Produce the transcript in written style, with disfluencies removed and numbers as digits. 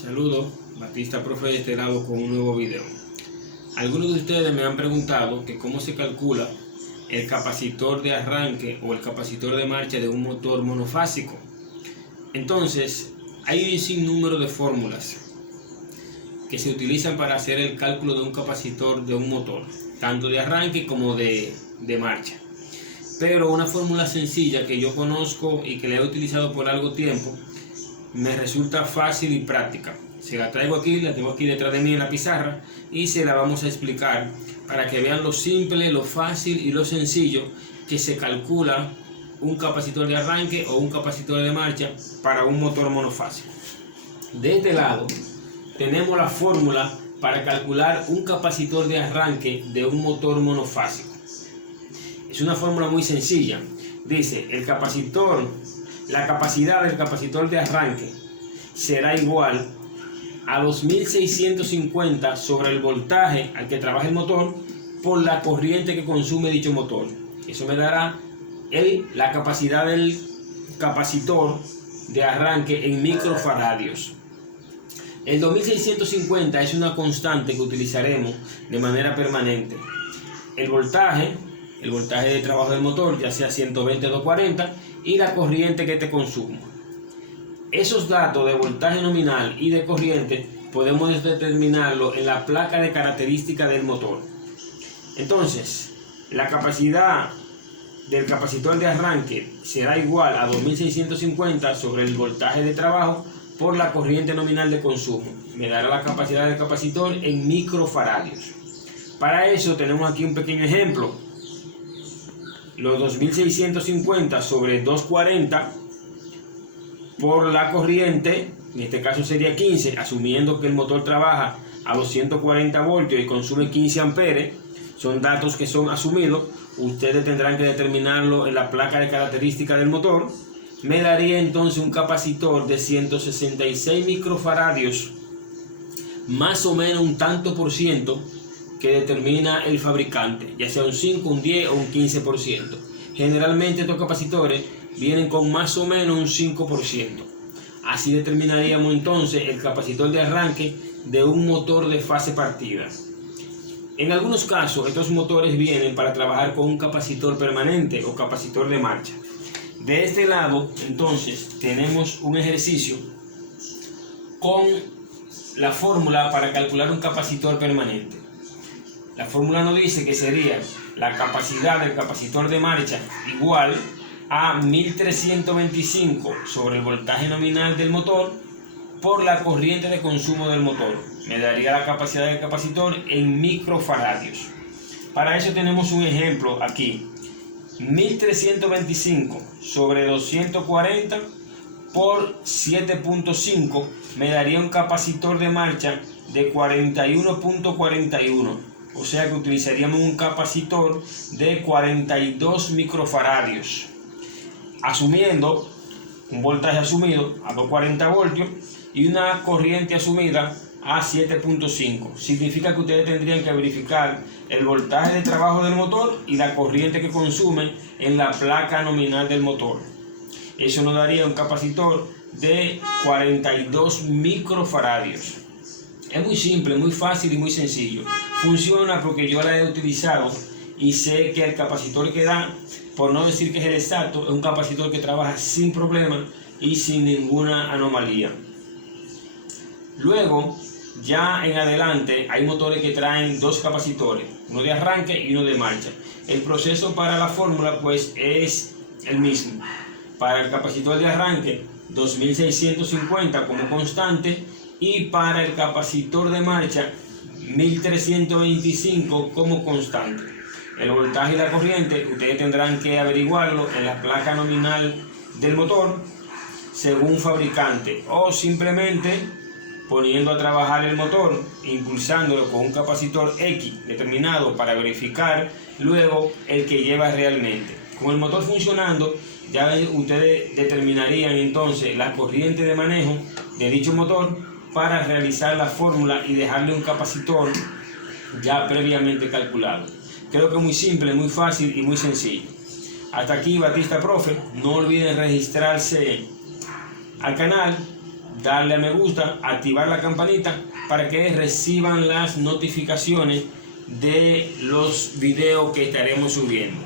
Saludos, Batista Profe de este lado con un nuevo video. Algunos de ustedes me han preguntado que cómo se calcula el capacitor de arranque o el capacitor de marcha de un motor monofásico. Entonces, hay un sinnúmero de fórmulas que se utilizan para hacer el cálculo de un capacitor de un motor, tanto de arranque como de marcha. Pero una fórmula sencilla que yo conozco y que la he utilizado por algo tiempo, me resulta fácil y práctica. Se la traigo aquí, la tengo aquí detrás de mí en la pizarra y se la vamos a explicar para que vean lo simple, lo fácil y lo sencillo que se calcula un capacitor de arranque o un capacitor de marcha para un motor monofásico. De este lado tenemos la fórmula para calcular un capacitor de arranque de un motor monofásico. Es una fórmula muy sencilla. Dice, la capacidad del capacitor de arranque será igual a 2650 sobre el voltaje al que trabaja el motor por la corriente que consume dicho motor. Eso me dará la capacidad del capacitor de arranque en microfaradios. El 2650 es una constante que utilizaremos de manera permanente. El voltaje de trabajo del motor, ya sea 120 o 240, y la corriente que te consuma. Esos datos de voltaje nominal y de corriente podemos determinarlo en la placa de características del motor. Entonces, la capacidad del capacitor de arranque será igual a 2650 sobre el voltaje de trabajo por la corriente nominal de consumo. Me dará la capacidad del capacitor en microfaradios. Para eso tenemos aquí un pequeño ejemplo. Los 2650 sobre 240 por la corriente, en este caso sería 15, asumiendo que el motor trabaja a 240 voltios y consume 15 amperes, son datos que son asumidos, ustedes tendrán que determinarlo en la placa de características del motor. Me daría entonces un capacitor de 166 microfaradios, más o menos un tanto por ciento que determina el fabricante, ya sea un 5, un 10 o un 15%. Generalmente estos capacitores vienen con más o menos un 5%. Así determinaríamos entonces el capacitor de arranque de un motor de fase partida. En algunos casos estos motores vienen para trabajar con un capacitor permanente o capacitor de marcha. De este lado entonces tenemos un ejercicio con la fórmula para calcular un capacitor permanente. La fórmula nos dice que sería la capacidad del capacitor de marcha igual a 1325 sobre el voltaje nominal del motor por la corriente de consumo del motor. Me daría la capacidad del capacitor en microfaradios. Para eso tenemos un ejemplo aquí. 1325 sobre 240 por 7.5 me daría un capacitor de marcha de 41.41. O sea que utilizaríamos un capacitor de 42 microfaradios. Asumiendo un voltaje asumido a 240 voltios y una corriente asumida a 7.5. Significa que ustedes tendrían que verificar el voltaje de trabajo del motor y la corriente que consume en la placa nominal del motor. Eso nos daría un capacitor de 42 microfaradios. Es muy simple, muy fácil y muy sencillo. Funciona porque yo la he utilizado y sé que el capacitor que da, por no decir que es el exacto, es un capacitor que trabaja sin problema y sin ninguna anomalía. Luego, ya en adelante, hay motores que traen dos capacitores, uno de arranque y uno de marcha. El proceso para la fórmula pues es el mismo. Para el capacitor de arranque, 2650 como constante, y para el capacitor de marcha 1325 como constante. El voltaje y la corriente ustedes tendrán que averiguarlo en la placa nominal del motor según fabricante, o simplemente poniendo a trabajar el motor, impulsándolo con un capacitor X determinado para verificar luego el que lleva realmente. Con el motor funcionando, ya ustedes determinarían entonces la corriente de manejo de dicho motor para realizar la fórmula y dejarle un capacitor ya previamente calculado. Creo que es muy simple, muy fácil y muy sencillo. Hasta aquí Batista Profe. No olviden registrarse al canal, darle a me gusta, activar la campanita para que reciban las notificaciones de los videos que estaremos subiendo.